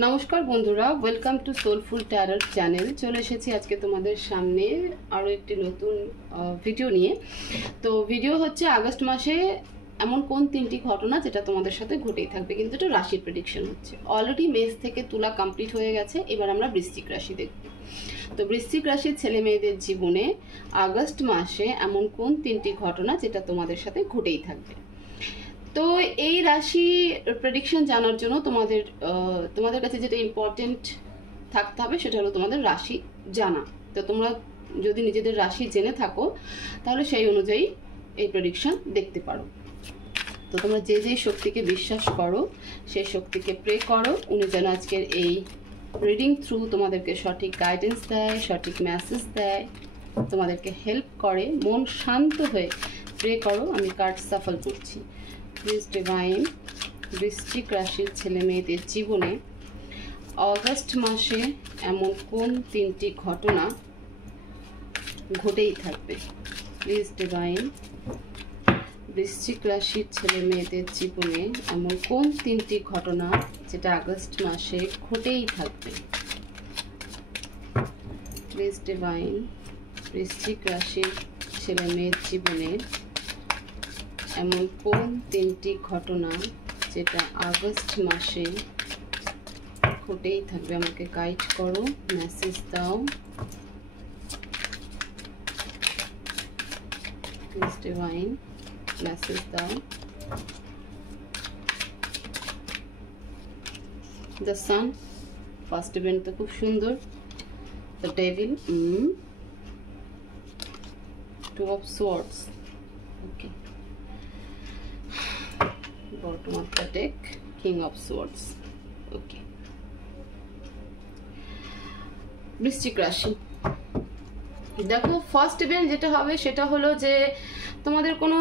নমস্কার বন্ধুরা, welcome to soulful ট্যারর channel. চলে এসেছি আজকে তোমাদের সামনে আরও একটি নতুন ভিডিও নিয়ে। তো ভিডিও হচ্ছে আগস্ট মাসে এমন কোন তিনটি ঘটনা যেটা তোমাদের সাথে ঘটেই থাকবে, কিন্তু এটা রাশির প্রেডিকশন হচ্ছে। অলরেডি মেষ থেকে তুলা কমপ্লিট হয়ে গেছে, এবার আমরা বৃশ্চিক রাশি দেখব। তো বৃশ্চিক রাশির ছেলে মেয়েদের জীবনে আগস্ট মাসে এমন কোন তিনটি ঘটনা যেটা তোমাদের সাথে ঘটেই থাকবে। তো এই রাশি প্রেডিকশন জানার জন্য তোমাদের কাছে যেটা ইম্পর্টেন্ট থাকতে হবে সেটা হলো তোমাদের রাশি জানা। তো তোমরা যদি নিজেদের রাশি জেনে থাকো তাহলে সেই অনুযায়ী এই প্রেডিকশন দেখতে পারো। তো তোমরা যে যে শক্তিকে বিশ্বাস করো সেই শক্তিকে প্রে করো, উনি যেন আজকের এই রিডিং থ্রু তোমাদেরকে সঠিক গাইডেন্স দেয়, সঠিক মেসেজ দেয়, তোমাদেরকে হেল্প করে। মন শান্ত হয়ে প্রে করো। আমি কার্ড সাফল করছি। প্লিজ ডিভাইন, বৃশ্চিক রাশির ছেলে মেয়েদের জীবনে অগস্ট মাসে এমন কোন তিনটি ঘটনা ঘটেই থাকবে। প্লিজ ডিভাইন, বৃশ্চিক রাশির ছেলে মেয়েদের জীবনে এমন কোন তিনটি ঘটনা যেটা আগস্ট মাসে ঘটেই থাকবে। প্লিজ ডিভাইন, বৃশ্চিক রাশির ছেলে মেয়ের জীবনে এমন কোন তিনটি ঘটনা যেটা আগস্ট মাসে ঘটেই থাকবে। আমাকে গাইড করো, মেসেজ দাও। প্লিজ ডিভাইন, মেসেজ দাও। দ্য সান, ফার্স্ট ইভেন্ট তো খুব সুন্দর। The devil, two of swords, okay. Bottom of the deck, King of Swords, okay. বৃশ্চিক রাশি, দেখো ফার্স্ট ইভেন্ট যেটা হবে সেটা হলো যে তোমাদের কোনো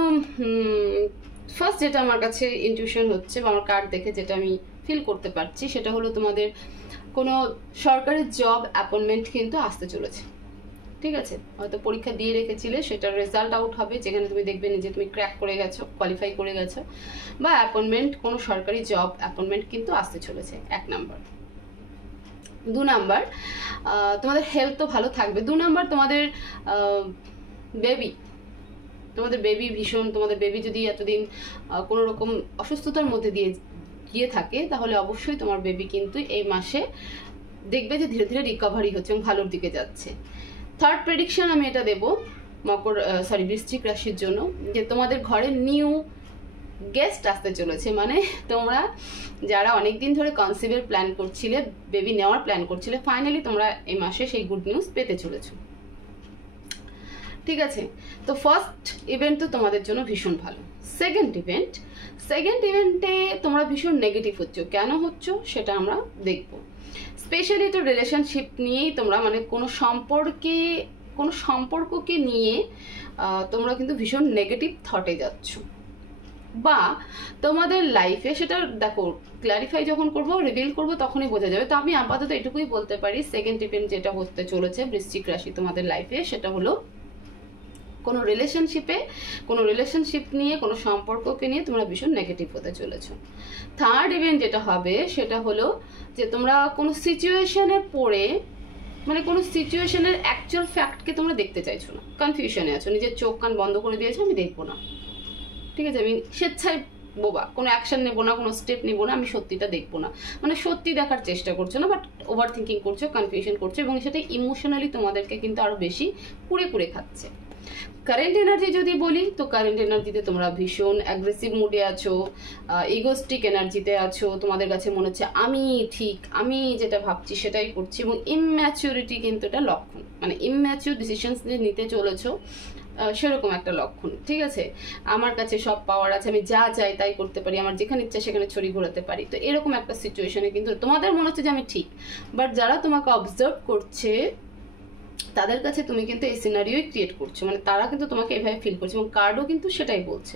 ফার্স্ট যেটা আমার কাছে ইনটিউশন হচ্ছে বা আমার কার্ড দেখে যেটা আমি ফিল করতে পারছি সেটা হলো তোমাদের কোনো সরকারি জব অ্যাপয়েন্টমেন্ট কিন্তু আসতে চলেছে। ঠিক আছে, হয়তো পরীক্ষা দিয়ে রেখেছিলে, সেটার রেজাল্ট আউট হবে, যেখানে তুমি দেখবে যে তুমি ক্র্যাক করে গেছো, কোয়ালিফাই করে গেছো, বা অ্যাপয়েন্টমেন্ট, কোনো সরকারি জব অ্যাপয়েন্টমেন্ট কিন্তু আসতে চলেছে। 1 নাম্বার। 2 নাম্বার, তোমাদের হেলথ তো ভালো থাকবে। 2 নাম্বার, তোমাদের বেবি ভীষণ, তোমাদের বেবি যদি এতদিন কোনো রকম অসুস্থতার মধ্যে দিয়ে গিয়ে থাকে তাহলে অবশ্যই তোমার বেবি কিন্তু এই মাসে দেখবে যে ধীরে ধীরে রিকভারি হচ্ছে এবং ভালোর দিকে যাচ্ছে। থার্ড প্রেডিকশন আমি এটা দেব বৃশ্চিক রাশির জন্য, যে তোমাদের ঘরে নিউ গেস্ট আসতে চলেছে। মানে তোমরা যারা অনেকদিন ধরে কনসিভের প্ল্যান করছিলে, বেবি নেওয়ার প্ল্যান করছিলে, ফাইনালি তোমরা এই মাসে সেই গুড নিউজ পেতে চলেছো। ঠিক আছে, তো ফার্স্ট ইভেন্ট তো তোমাদের জন্য ভীষণ ভালো। সেকেন্ড ইভেন্টে তোমরা ভীষণ নেগেটিভ হচ্ছ। কেন হচ্ছ সেটা আমরা দেখব। স্পেশালি এটা রিলেশনশিপ নিয়েই তোমরা, মানে কোনো সম্পর্ককে নিয়ে তোমরা কিন্তু ভীষণ নেগেটিভ থটে যাচ্ছ, বা তোমাদের লাইফে সেটা দেখো ক্ল্যারিফাই যখন করবো, রিভিল করবো, তখনই বোঝা যাবে। তো আমি আপাতত এটুকুই বলতে পারি, সেকেন্ড ইভেন্ট যেটা হতে চলেছে বৃশ্চিক রাশি তোমাদের লাইফে সেটা হলো কোনো রিলেশনশিপ নিয়ে, কোনো সম্পর্ককে নিয়ে তোমরা ভীষণ নেগেটিভ হতে চলেছো। থার্ড ইভেন্ট যেটা হবে সেটা হলো যে তোমরা কোনো সিচুয়েশনে পড়ে, মানে কোনো সিচুয়েশনের অ্যাকচুয়াল ফ্যাক্টকে তোমরা দেখতে চাইছো না, কনফিউশনে আছো, নিজের চোখ কান বন্ধ করে দিয়েছো, আমি দেখবো না। ঠিক আছে, আমি স্বেচ্ছায় বোবা, কোনো অ্যাকশন নেবো না, কোনো স্টেপ নেবো না, আমি সত্যিটা দেখবো না। মানে সত্যি দেখার চেষ্টা করছো না, বাট ওভার থিঙ্কিং করছো, কনফিউশন করছো, এবং সেটা ইমোশনালি তোমাদেরকে কিন্তু আরো বেশি কুড়ে খাচ্ছে। কারেন্ট এনার্জি যদি বলি, তো কারেন্ট এনার্জিতে তোমরা ভীষণ অ্যাগ্রেসিভ মুডে আছো, ইগোস্টিক এনার্জিতে আছো। তোমাদের কাছে মনে হচ্ছে আমি ঠিক, আমি যেটা ভাবছি সেটাই করছি, এবং ইম্যাচিউরিটি কিন্তু এটা লক্ষণ, মানে ইম্যাচিউর ডিসিশনস নিতে চলেছো, সেরকম একটা লক্ষণ। ঠিক আছে, আমার কাছে সব পাওয়ার আছে, আমি যা চাই তাই করতে পারি, আমার যেখানে ইচ্ছা সেখানে ছড়ি ঘোরাতে পারি। তো এরকম একটা সিচুয়েশনে কিন্তু তোমাদের মনে হচ্ছে যে আমি ঠিক, বাট যারা তোমাকে অবজার্ভ করছে তাদের কাছে তুমি কিন্তু এই সিনারিওই ক্রিয়েট করছো, মানে তারা কিন্তু তোমাকে এভাবে ফিল করছে, এবং কার্ডও কিন্তু সেটাই বলছে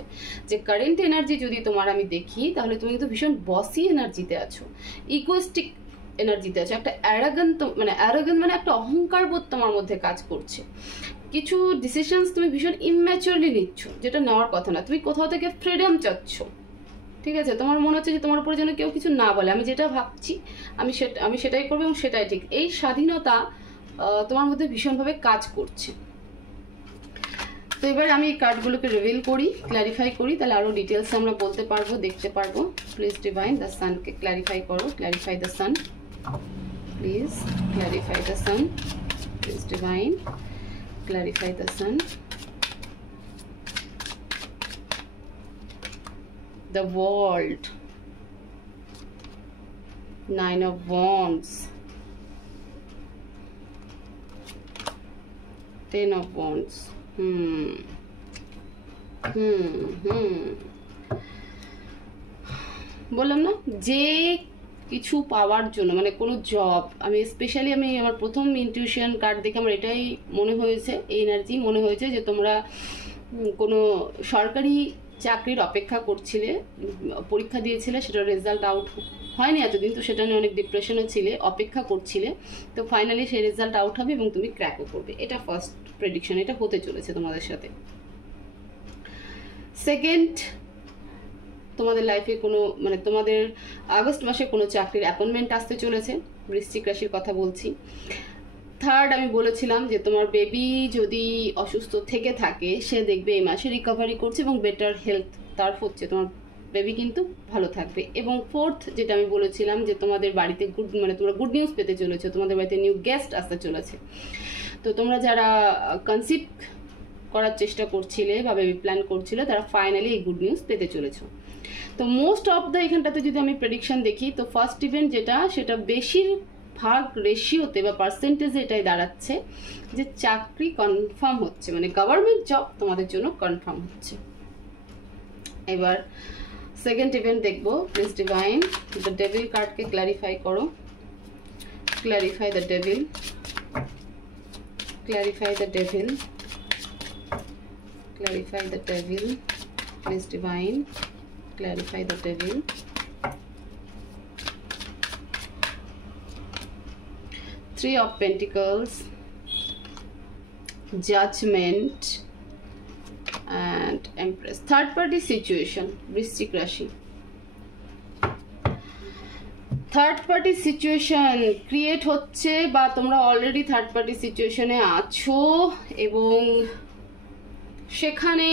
যে কারেন্ট এনার্জি যদি তোমার আমি দেখি তাহলে তুমি কিন্তু ভীষণ বসি এনার্জিতে আছো, ইগোস্টিক এনার্জিতে আছো, একটা অ্যারাগেন্ট মানে একটা অহংকার বোধ তোমার মধ্যে কাজ করছে। কিছু ডিসিশনস তুমি ভীষণ ইম্যাচিউরলি নিচ্ছ, যেটা নেওয়ার কথা না। তুমি কোথাও থেকে ফ্রিডম চাচ্ছ, ঠিক আছে, তোমার মনে হচ্ছে যে তোমার উপরে যেন কেউ কিছু না বলে, আমি যেটা ভাবছি আমি সেটাই করবো এবং সেটাই ঠিক। এই স্বাধীনতা তোমার মধ্যে ভীষণভাবে কাজ করছে। তো এবার আমি এই কার্ডগুলোকে রিভিল করি, ক্ল্যারিফাই করি, তাহলে আরও ডিটেলস আমরা বলতে পারবো, দেখতে পারবো। প্লিজ ডিভাইন দ্য সানকে ক্ল্যারিফাই করো, clarify the sun, please clarify the sun, please divine clarify the sun. The world, 9 of Wands, 10 of Wands. বললাম না, যে কিছু পাওয়ার জন্য, মানে কোনো জব, আমি স্পেশালি আমার প্রথম ইনটিউশন কার্ড দেখে আমার এটাই মনে হয়েছে, এই এনার্জি মনে হয়েছে যে তোমরা কোনো সরকারি চাকরির অপেক্ষা করছিলে, পরীক্ষা দিয়েছিলে, সেটার রেজাল্ট আউট হয়নি এতদিন, তো সেটা নিয়ে অনেক ডিপ্রেশনে ছিলে, অপেক্ষা করছিলে, তো ফাইনালি সেই রেজাল্ট আউট হবে এবং তুমি ক্র্যাকও করবে। এটা ফার্স্ট প্রেডিকশন, এটা হতে চলেছে তোমাদের সাথে। সেকেন্ড, তোমাদের লাইফে কোনো, মানে তোমাদের আগস্ট মাসে কোনো চাকরির অ্যাপয়েন্টমেন্ট আসতে চলেছে, বৃশ্চিক রাশির কথা বলছি। থার্ড, আমি বলেছিলাম যে তোমার বেবি যদি অসুস্থ থেকে থাকে, সে দেখবে এই মাসে রিকভারি করছে এবং বেটার হেলথ তার হচ্ছে, তোমার বেবি কিন্তু ভালো থাকবে। এবং ফোর্থ, যেটা আমি বলেছিলাম যে তোমাদের বাড়িতে তোমরা গুড নিউজ পেতে চলেছো, তোমাদের বাড়িতে নিউ গেস্ট আসতে চলেছে। তো তোমরা যারা কনসিভ করার চেষ্টা করছিলে বা বেবি প্ল্যান করছিলে, তারা ফাইনালি এই গুড নিউজ পেতে চলেছো। তো মোস্ট অফ দ্য এখানটাতে যদি আমি প্রেডিকশন দেখি, তো ফার্স্ট ইভেন্ট যেটা, সেটা বেশিরভাগ রেশিওতে বা পার্সেন্টেজে এটাই দাঁড়াচ্ছে যে চাকরি কনফার্ম হচ্ছে, মানে গভর্নমেন্ট জব তোমাদের জন্য কনফার্ম হচ্ছে। এবার সেকেন্ড ইভেন্ট দেখবো। প্লিজ ডিভাইন দ্য ডেভিল কার্ডকে ক্ল্যারিফাই করো, clarify the devil, clarify the devil, clarify the devil, please divine clarify the devil. Three of Pentacles, Judgment and Empress. Third party situation, বৃশ্চিক রাশি। Third party situation create হচ্ছে, বা তোমরা already third party সিচুয়েশনে আছো এবং সেখানে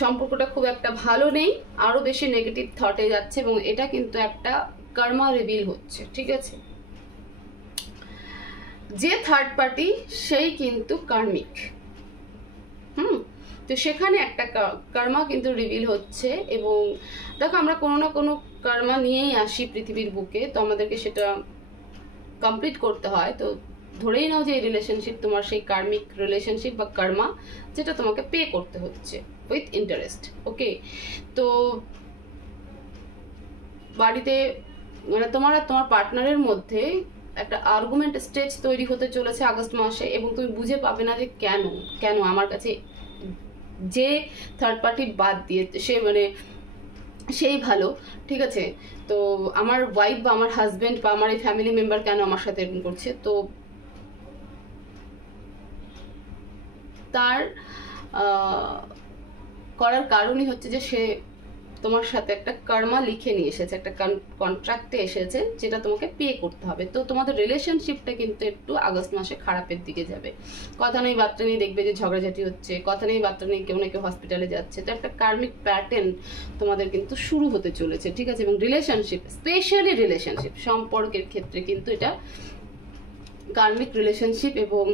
সম্পর্কটা খুব একটা ভালো নেই, আরও বেশি নেগেটিভ থটে যাচ্ছে এবং এটা কিন্তু একটা কর্মা রিভিল হচ্ছে। ঠিক আছে, যে থার্ড পার্টি সেই কিন্তু কার্মিক, তো সেখানে একটা কর্মা কিন্তু রিভিল হচ্ছে। এবং দেখো, আমরা কোনো না কোনো কর্মা নিয়েই আসি পৃথিবীর বুকে, তো আমাদেরকে সেটা কমপ্লিট করতে হয়। তো ধরেই নাও যে এই রিলেশনশিপ তোমার সেই কার্মিক রিলেশনশিপ বা কর্মা, যেটা তোমাকে পে করতে হচ্ছে উইথ ইন্টারেস্ট। ওকে, তো বাড়িতে মানে তোমার আর তোমার পার্টনারের মধ্যে একটা আর্গুমেন্ট স্টেজ তৈরি হতে চলেছে আগস্ট মাসে, এবং তুমি বুঝে পাবে না যে কেন আমার কাছে যে থার্ড পার্টি বাদ দিয়ে সে মানে সেই ভালো, ঠিক আছে, তো আমার ওয়াইফ বা আমার হাজবেন্ড বা আমার এই ফ্যামিলি মেম্বার কেন আমার সাথে এরকম করছে। তো তার করার কারণই হচ্ছে যে সে তোমার সাথে একটা কর্মা লিখে নিয়ে এসেছে, একটা কন্ট্রাক্টে এসেছে, যেটা তোমাকে পে করতে হবে। তো তোমাদের রিলেশনশিপটা কিন্তু একটু আগস্ট মাসে খারাপের দিকে যাবে। কথা নেই বার্তা নেই, দেখবে যে ঝগড়াঝাটি হচ্ছে, কথা নেই বার্তা নেই, কেউ না কেউ হসপিটালে যাচ্ছে। তো একটা কার্মিক প্যাটার্ন তোমাদের কিন্তু শুরু হতে চলেছে। ঠিক আছে, এবং রিলেশনশিপ, স্পেশালি রিলেশনশিপ সম্পর্কের ক্ষেত্রে কিন্তু এটা কার্মিক রিলেশনশিপ। এবং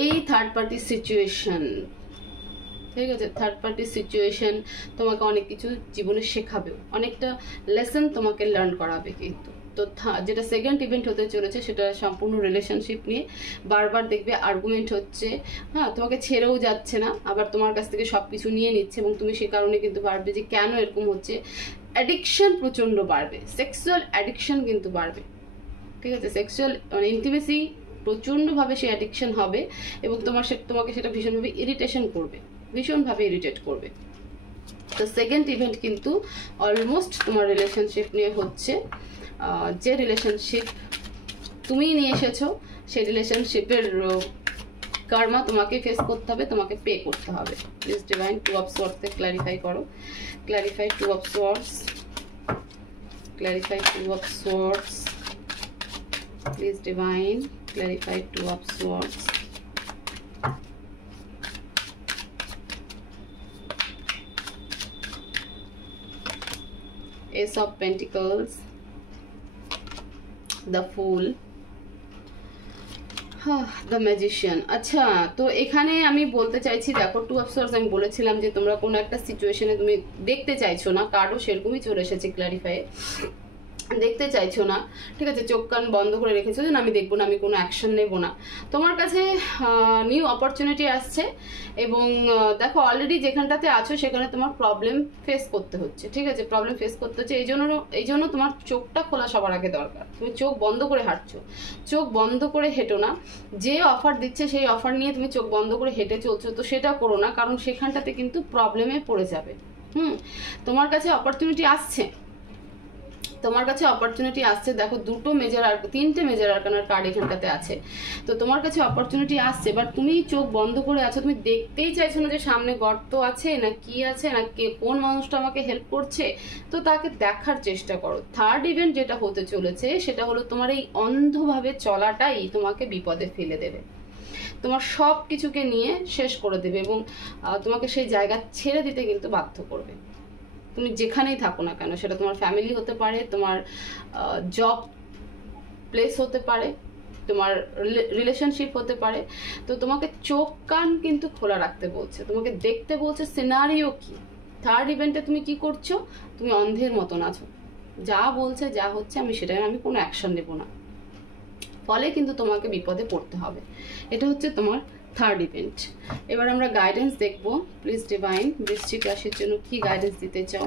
এই থার্ড পার্টি সিচুয়েশন, ঠিক আছে, থার্ড পার্টি সিচুয়েশন তোমাকে অনেক কিছু জীবনে শেখাবেও, অনেকটা লেসন তোমাকে লার্ন করাবে কিন্তু। তো যেটা সেকেন্ড ইভেন্ট হতে চলেছে সেটা সম্পূর্ণ রিলেশনশিপ নিয়ে। বারবার দেখবে আর্গুমেন্ট হচ্ছে, হ্যাঁ, তোমাকে ছেড়েও যাচ্ছে না, আবার তোমার কাছ থেকে সব কিছু নিয়ে নিচ্ছে, এবং তুমি সে কারণে কিন্তু ভাববে যে কেন এরকম হচ্ছে। অ্যাডিকশন প্রচণ্ড বাড়বে, সেক্সুয়াল অ্যাডিকশন কিন্তু বাড়বে। ঠিক আছে, সেক্সুয়াল মানে ইন্টিমেসি প্রচণ্ডভাবে সে অ্যাডিকশন হবে, এবং তোমাকে সেটা ভীষণভাবে ইরিটেশন করবে, ভীষণভাবে ইরিটেট করবে। তো সেকেন্ড ইভেন্ট কিন্তু অলমোস্ট তোমার রিলেশনশিপ নিয়ে হচ্ছে। যে রিলেশনশিপ তুমি নিয়ে এসেছো, সেই রিলেশনশিপের কার্মা তোমাকে ফেস করতে হবে, তোমাকে পে করতে হবে। প্লিজ ডিভাইন টু অফ সোয়ার্ডসে ক্ল্যারিফাই করো, clarify two of swords, clarify two of swords, please divine clarify two of swords. Ace of Pentacles, the Fool, the magician. আচ্ছা, তো এখানে আমি বলতে চাইছি, দেখো টু অফ সোর্স আমি বলেছিলাম যে তোমরা কোনো একটা সিচুয়েশনে তুমি দেখতে চাইছো না, কার্ডও সেরকমই চলে এসেছে ক্ল্যারিফাই, দেখতে চাইছো না, ঠিক আছে, চোখ কান বন্ধ করে রেখেছো যে আমি দেখবো না, আমি কোনো অ্যাকশন নেবো না। তোমার কাছে নিউ অপরচুনিটি আসছে এবং দেখো অলরেডি যেখানটাতে আছো সেখানে তোমার প্রবলেম ফেস করতে হচ্ছে, ঠিক আছে, প্রবলেম ফেস করতে হচ্ছে। এই জন্য তোমার চোখটা খোলা সবার আগে দরকার। তুমি চোখ বন্ধ করে হাঁটছো, চোখ বন্ধ করে হেঁটো না। যে অফার দিচ্ছে সেই অফার নিয়ে তুমি চোখ বন্ধ করে হেঁটে চলছো, তো সেটা করো না, কারণ সেখানটাতে কিন্তু প্রবলেমে পড়ে যাবে। তোমার কাছে অপরচুনিটি আসছে, তোমার কাছে অপরচুনিটি আসছে। দেখো দুটো মেজর আর তিনটে মেজর আরকানার কার্ড এখানটাতে আছে, তো তোমার কাছে অপরচুনিটি আসছে, বাট তুমি চোখ বন্ধ করে আছো, তুমি দেখতেই চাইছো না যে সামনে গর্ত আছে না কি আছে না কে কোন মানুষটা আমাকে হেল্প করছে, তো তাকে দেখার চেষ্টা করো। থার্ড ইভেন্ট যেটা হতে চলেছে সেটা হলো তোমার এই অন্ধভাবে চলাটাই তোমাকে বিপদে ফেলে দেবে, তোমার সব কিছুকে নিয়ে শেষ করে দেবে এবং তোমাকে সেই জায়গা ছেড়ে দিতে কিন্তু বাধ্য করবে। তুমি যেখানেই থাকো না কেন, সেটা তোমার ফ্যামিলি হতে পারে, তোমার জব প্লেস হতে পারে, তোমার রিলেশনশিপ হতে পারে, তো তোমাকে চোখ কান কিন্তু খোলা রাখতে বলছে, তোমাকে দেখতে বলছে সিনারিও কি। থার্ড ইভেন্টে তুমি কি করছো, তুমি অন্ধের মতন আছো, যা বলছে যা হচ্ছে আমি সেটাই, আমি কোনো অ্যাকশন নেব না, ফলে কিন্তু তোমাকে বিপদে পড়তে হবে। এটা হচ্ছে তোমার থার্ড ইভেন্ট। এবার আমরা গাইডেন্স দেখব। প্লিজ ডিভাইন বৃশ্চিক রাশির জন্য কি গাইডেন্স দিতে চাও,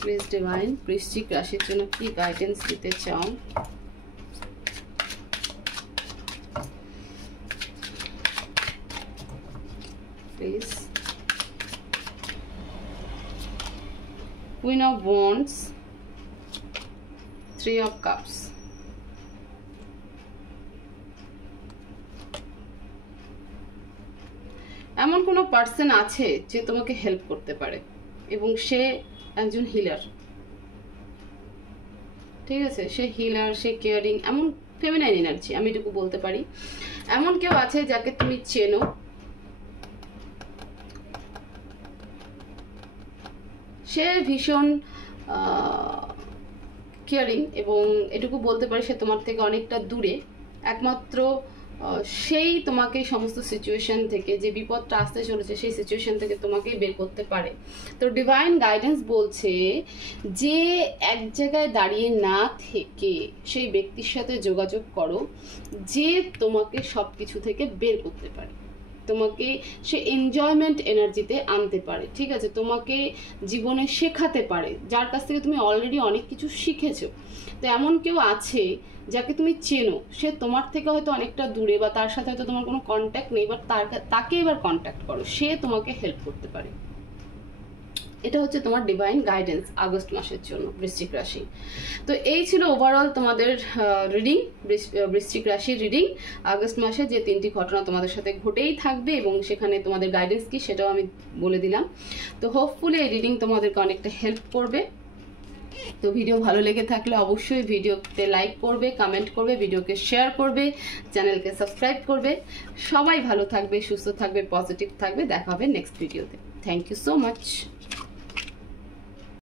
প্লিজ ডিভাইন বৃশ্চিক রাশির জন্য কি গাইডেন্স দিতে চাও। Please queen of wands, three of cups. এমন কোনো পার্সন আছে যে তোমাকে হেল্প করতে পারে এবং সে একজন হিলার, ঠিক আছে, সে হিলার, সে কেয়ারিং, এমন ফেমিনাইন এনার্জি আমি এটুকু বলতে পারি। এমন কেউ আছে যাকে তুমি চেনো, সে ভীষণ কেয়ারিং এবং এটুকু বলতে পারি সে তোমার থেকে অনেকটা দূরে, একমাত্র সেই তোমাকে সমস্ত সিচুয়েশন থেকে, যে বিপদটা আসতে চলেছে সেই সিচুয়েশন থেকে তোমাকেই বের করতে পারে। তো ডিভাইন গাইডেন্স বলছে যে এক জায়গায় দাঁড়িয়ে না থেকে সেই ব্যক্তির সাথে যোগাযোগ করো যে তোমাকে সব কিছু থেকে বের করতে পারে, তোমাকে সে এনজয়মেন্ট এনার্জিতে আনতে পারে, ঠিক আছে, তোমাকে জীবনে শেখাতে পারে, যার কাছ থেকে তুমি অলরেডি অনেক কিছু শিখেছো। তো এমন কেউ আছে যাকে তুমি চেনো, সে তোমার থেকে হয়তো অনেকটা দূরে বা তার সাথে হয়তো তোমার কোনো কন্ট্যাক্ট নেই, বাট তাকে এবার কন্ট্যাক্ট করো, সে তোমাকে হেল্প করতে পারে। এটা হচ্ছে তোমার ডিভাইন গাইডেন্স আগস্ট মাসের জন্য বৃশ্চিক রাশি। তো এই ছিল ওভারঅল তোমাদের রিডিং, বৃশ্চিক রাশির রিডিং। আগস্ট মাসে যে তিনটি ঘটনা তোমাদের সাথে ঘটেই থাকবে এবং সেখানে তোমাদের গাইডেন্স কি সেটাও আমি বলে দিলাম। তো হোপফুলি এই রিডিং তোমাদেরকে অনেকটা হেল্প করবে। তো ভিডিও ভালো লেগে থাকলে অবশ্যই ভিডিওতে লাইক করবে, কমেন্ট করবে, ভিডিওকে শেয়ার করবে, চ্যানেলকে সাবস্ক্রাইব করবে। সবাই ভালো থাকবে, সুস্থ থাকবে, পজিটিভ থাকবে। দেখা হবে নেক্সট ভিডিওতে। Thank you so much.